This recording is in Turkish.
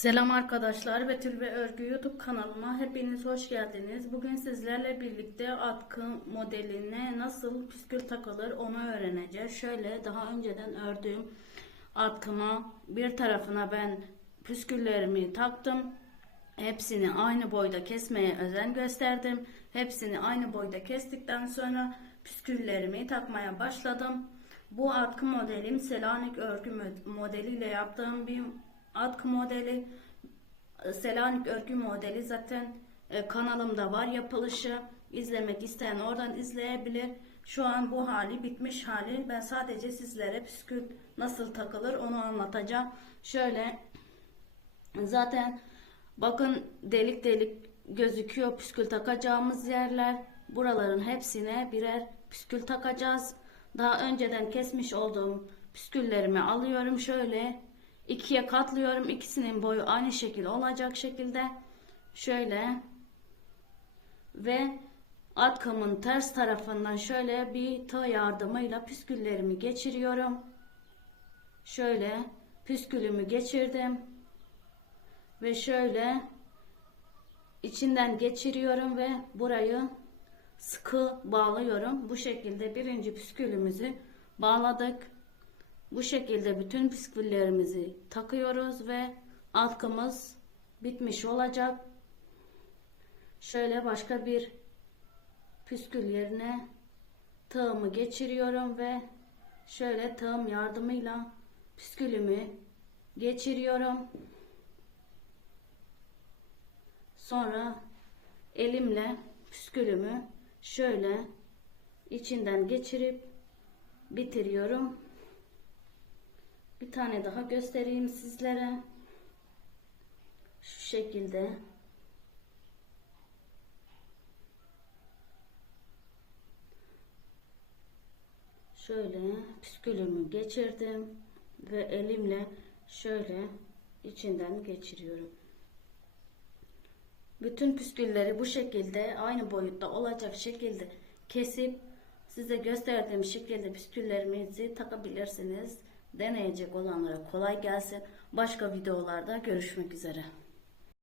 Selam arkadaşlar, Betül ve Örgü YouTube kanalıma hepiniz hoş geldiniz. Bugün sizlerle birlikte atkı modeline nasıl püskül takılır onu öğreneceğiz. Şöyle daha önceden ördüğüm atkıma bir tarafına ben püsküllerimi taktım. Hepsini aynı boyda kesmeye özen gösterdim. Hepsini aynı boyda kestikten sonra püsküllerimi takmaya başladım. Bu atkı modelim Selanik örgü mo- modeliyle yaptığım bir atkı modeli. Selanik örgü modeli zaten e, kanalımda var yapılışı. İzlemek isteyen oradan izleyebilir. Şu an bu hali bitmiş hali. Ben sadece sizlere püskül nasıl takılır onu anlatacağım. Şöyle Zaten bakın delik delik gözüküyor püskül takacağımız yerler. Buraların hepsine birer püskül takacağız. Daha önceden kesmiş olduğum püsküllerimi alıyorum şöyle ikiye katlıyorum. İkisinin boyu aynı şekil olacak şekilde şöyle ve atkımın ters tarafından şöyle bir tığ yardımıyla püsküllerimi geçiriyorum. Şöyle püskülümü geçirdim ve şöyle içinden geçiriyorum ve burayı sıkı bağlıyorum. Bu şekilde birinci püskülümüzü bağladık. Bu şekilde bütün püsküllerimizi takıyoruz ve atkımız bitmiş olacak. Şöyle başka bir püskül yerine tığımı geçiriyorum ve şöyle tığım yardımıyla püskülümü geçiriyorum. Sonra elimle püskülümü şöyle içinden geçirip bitiriyorum. Bir tane daha göstereyim sizlere. Şu şekilde. Şöyle püskülümü geçirdim ve elimle şöyle içinden geçiriyorum. Bütün püskülleri bu şekilde aynı boyutta olacak şekilde kesip size gösterdiğim şekilde püsküllerimizi takabilirsiniz. Deneyecek olanlara kolay gelsin. Başka videolarda görüşmek üzere.